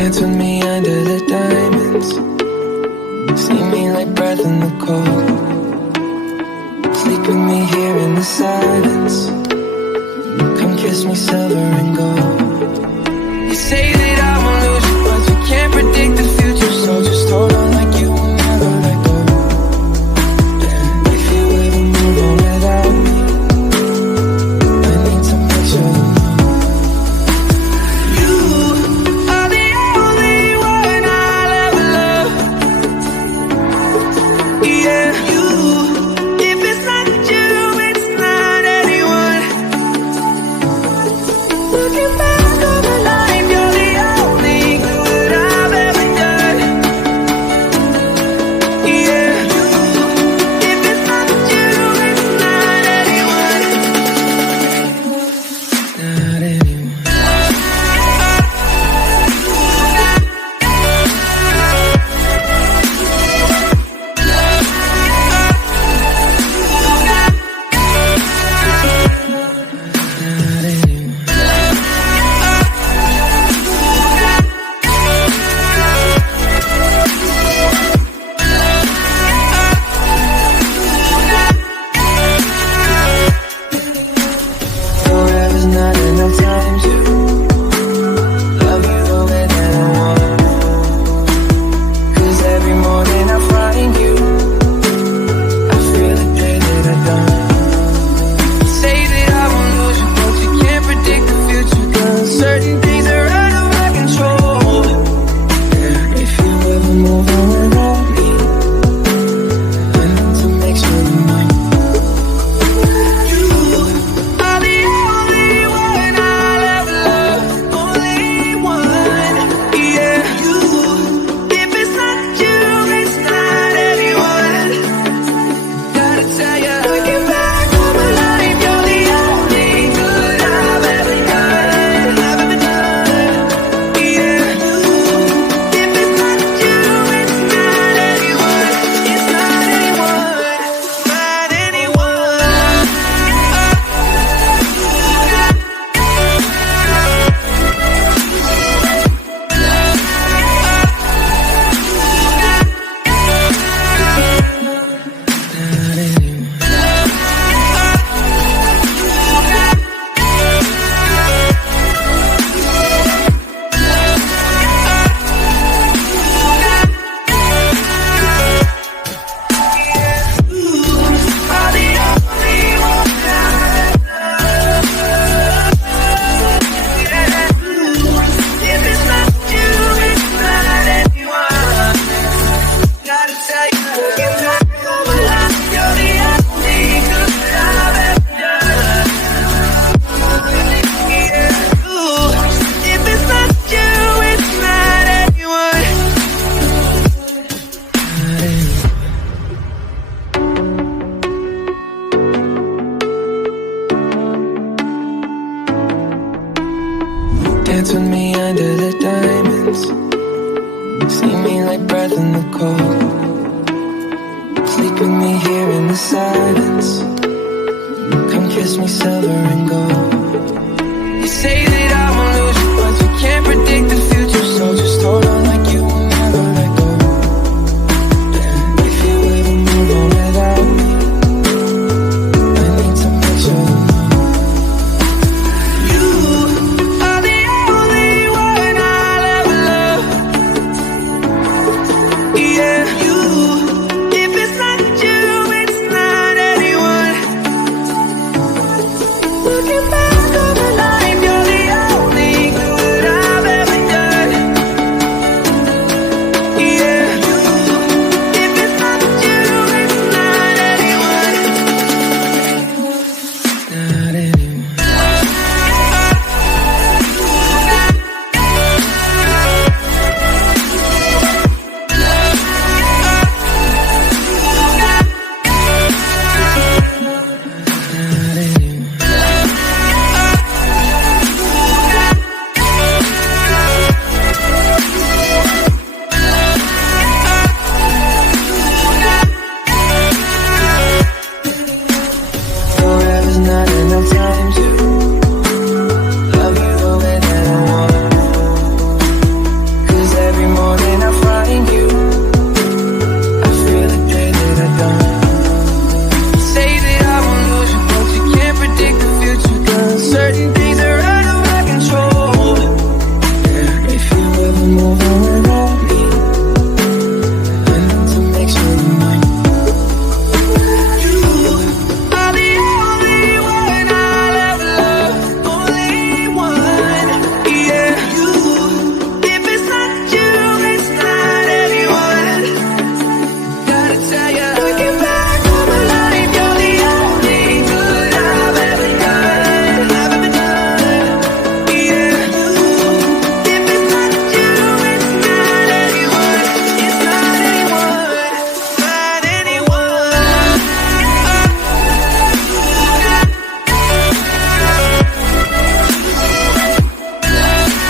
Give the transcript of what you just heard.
Dance with me under the diamonds. See me like breath in the cold. Sleep with me here in the silence. Come kiss me silver and gold. You say that I won't lose you, but you can't predict the future. So just hold on like you will never let go. Yeah, if you ever move on without me, I need to make sure you know. You are the only one I'll ever love. Yeah, you. If it's not you, it's not anyone. Looking back over life, you're the only good I've ever done. Yeah, you. If it's not you, it's not anyone. Not anyone. Forever's not enough time to love you the way that I want. 'Cause every morning I find you, I feel the day that I don't. You say that I won't lose you, but you can't predict the future. 'Cause certain things are out of my control. Yeah, if you ever move on without me, I need to make sure you know. You are the only one I'll ever love. Only one. Yeah, you. If it's not you, it's not anyone. Gotta tell you, looking back on my life, you're the only good I've ever done. Yeah, you. If it's not you, it's not anyone. It's not anyone. Not anyone. Dance with me under the diamonds. See me like breath in the cold. Sleep with me here in the silence. Come kiss me silver and gold. You say that I won't